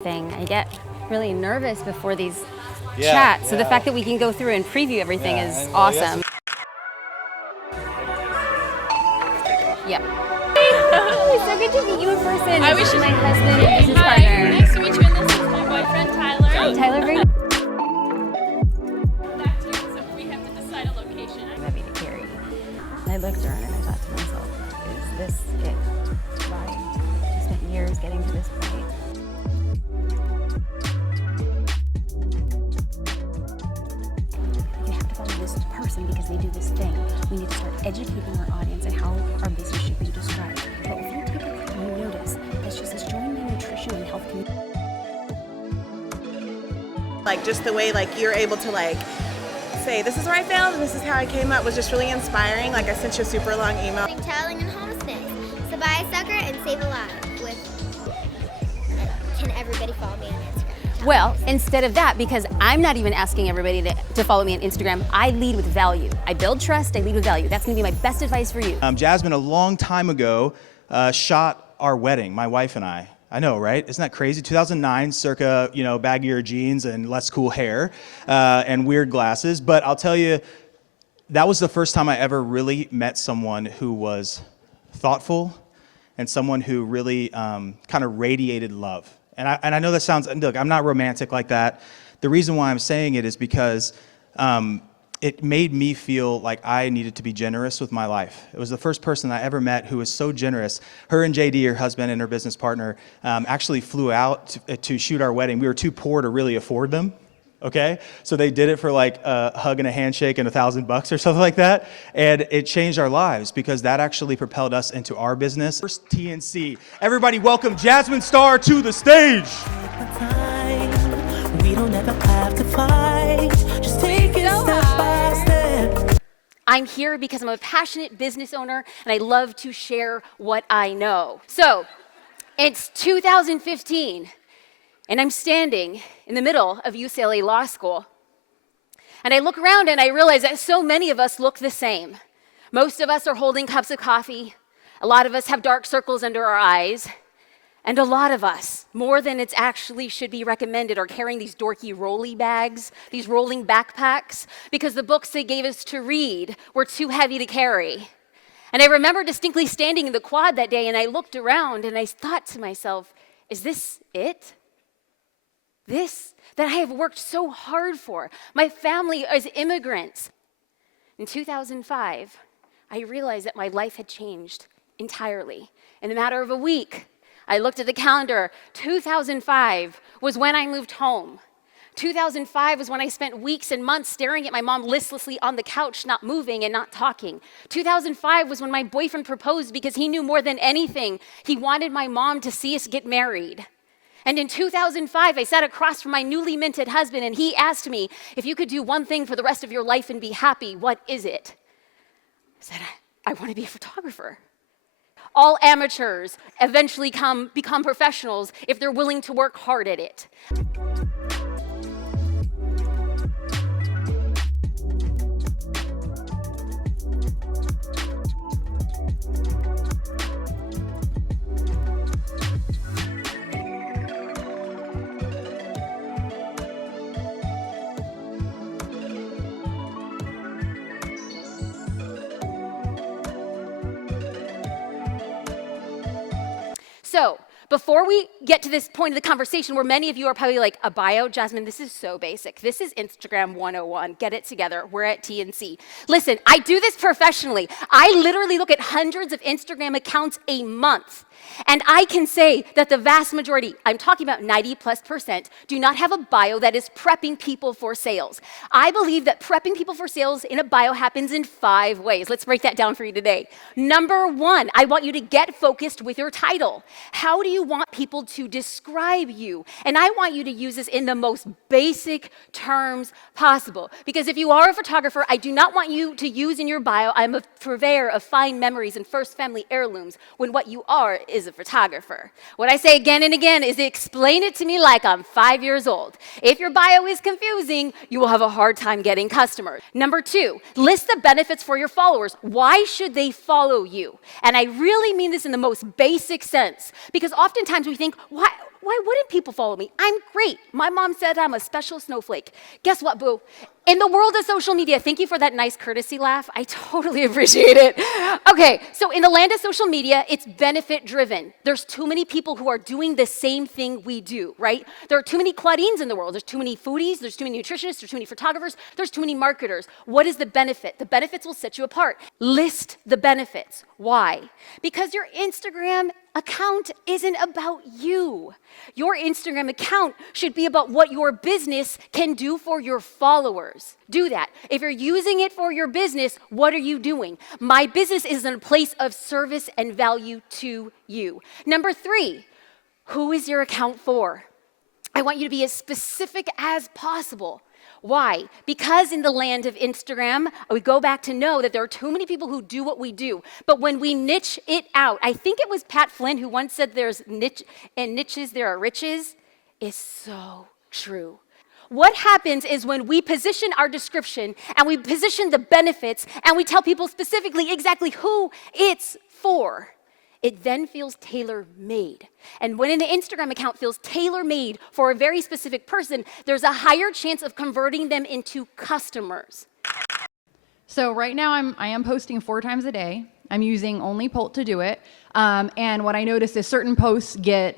thing. I get really nervous before these chats, so the fact that we can go through and preview everything is awesome. Yeah. It's so good to meet you in person. I wish my husband and business partner. Nice to meet you, and this is my boyfriend, Tyler. Tyler, very Back to you, so we have to decide a location. heavy to carry. And I looked around and I thought to myself, is this it? Why? I spent years getting to this point. You have to follow this person because they do this thing. We need to start educating our audience on how our business should be described. But if you take it and you notice that she says, join my nutrition and health community. Like just the way like you're able to like say this is where I failed and this is how I came up was just really inspiring. Like I sent you a super long email. Traveling and homestead. So buy a sucker and save a lot. Can everybody follow me on Instagram? Well, instead of that, because I'm not even asking everybody to follow me on Instagram, I lead with value. I build trust, I lead with value. That's gonna be my best advice for you. Jasmine, a long time ago, shot our wedding, my wife and I. I know, right? Isn't that crazy? 2009, circa, baggier jeans and less cool hair and weird glasses. But I'll tell you, that was the first time I ever really met someone who was thoughtful and someone who really kind of radiated love. And I know that sounds, look, I'm not romantic like that. The reason why I'm saying it is because it made me feel like I needed to be generous with my life. It was the first person I ever met who was so generous. Her and JD, her husband and her business partner, actually flew out to shoot our wedding. We were too poor to really afford them, okay? So they did it for like a hug and a handshake and $1,000 or something like that. And it changed our lives because that actually propelled us into our business. First TNC. Everybody welcome Jasmine Star to the stage. We don't ever have to fight. Just take it step by step. I'm here because I'm a passionate business owner and I love to share what I know. So, it's 2015 and I'm standing in the middle of UCLA Law School. And I look around and I realize that so many of us look the same. Most of us are holding cups of coffee. A lot of us have dark circles under our eyes. And a lot of us, more than it's actually should be recommended, are carrying these dorky rolly bags, these rolling backpacks, because the books they gave us to read were too heavy to carry. And I remember distinctly standing in the quad that day and I looked around and I thought to myself, is this it? This that I have worked so hard for. My family is immigrants. In 2005, I realized that my life had changed entirely. In a matter of a week, I looked at the calendar. 2005 was when I moved home. 2005 was when I spent weeks and months staring at my mom listlessly on the couch, not moving and not talking. 2005 was when my boyfriend proposed because he knew more than anything he wanted my mom to see us get married. And in 2005, I sat across from my newly minted husband and he asked me, if you could do one thing for the rest of your life and be happy, what is it? I said, I want to be a photographer. All amateurs eventually become professionals if they're willing to work hard at it. So, before we get to this point of the conversation where many of you are probably like, a bio, Jasmine, this is so basic. This is Instagram 101. Get it together. We're at TNC. Listen, I do this professionally. I literally look at hundreds of Instagram accounts a month. And I can say that the vast majority, I'm talking about 90+%, do not have a bio that is prepping people for sales. I believe that prepping people for sales in a bio happens in 5 ways. Let's break that down for you today. Number 1, I want you to get focused with your title. How do you want people to describe you? And I want you to use this in the most basic terms possible. Because if you are a photographer, I do not want you to use in your bio, I'm a purveyor of fine memories and first family heirlooms, when what you are is a photographer. What I say again and again is explain it to me like I'm 5 years old. If your bio is confusing, you will have a hard time getting customers. Number 2, list the benefits for your followers. Why should they follow you? And I really mean this in the most basic sense, because oftentimes we think, why Why wouldn't people follow me? I'm great. My mom said I'm a special snowflake. Guess what, boo? In the world of social media, thank you for that nice courtesy laugh. I totally appreciate it. Okay, so in the land of social media, it's benefit driven. There's too many people who are doing the same thing we do, right? There are too many Claudines in the world. There's too many foodies, there's too many nutritionists, there's too many photographers, there's too many marketers. What is the benefit? The benefits will set you apart. List the benefits. Why? Because your Instagram account isn't about you. Your Instagram account should be about what your business can do for your followers. Do that. If you're using it for your business, what are you doing? My business is in a place of service and value to you. Number 3, who is your account for? I want you to be as specific as possible. Why? Because in the land of Instagram, we go back to know that there are too many people who do what we do. But when we niche it out, I think it was Pat Flynn who once said there's niche and niches, there are riches, is so true. What happens is when we position our description and we position the benefits and we tell people specifically exactly who it's for, it then feels tailor-made. And when an Instagram account feels tailor-made for a very specific person, there's a higher chance of converting them into customers. So right now I am posting 4 times a day. I'm using only Polt to do it. And what I notice is certain posts get